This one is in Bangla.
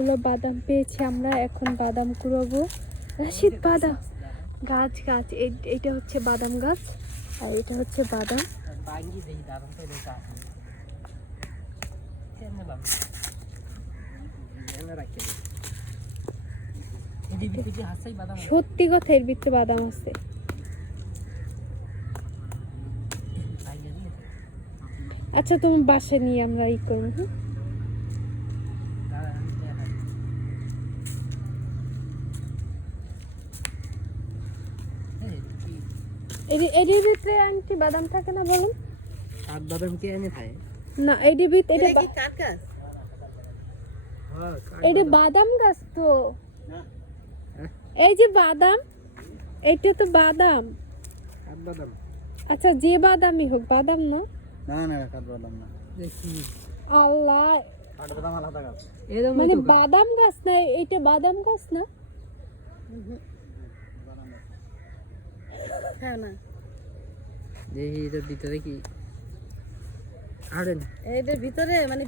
অনেকগুলো বাদাম পেয়েছি আমরা, এখন বাদাম কুড়াবো। রাশিদ বাদাম গাছ গাছ, এইটা হচ্ছে বাদাম গাছ আর এটা হচ্ছে বাদাম। সত্যি কথা, এর ভিতরে বাদাম আছে। আচ্ছা তুমি বাসায় নিয়ে আমরা ই করবো। এর ভিতরে আংটি বাদাম থাকে না বলুন? কাঠ বাদাম কে এনে খায় না, এর ভিতরে এটা কি কার গাছ? এটা বাদাম গাছ তো। এই যে বাদাম, এটা তো বাদাম। কাঠ বাদাম? আচ্ছা যে বাদামই হোক, বাদাম না। না না কাঠ বাদাম না। দেখি আল্লাহ, কাঠ বাদাম আলাদা গাছ। মানে বাদাম গাছ না, এটা বাদাম গাছ না। হ্যাঁ না, দেখি এটার ভিতরে কি? আরে এটার ভিতরে মানে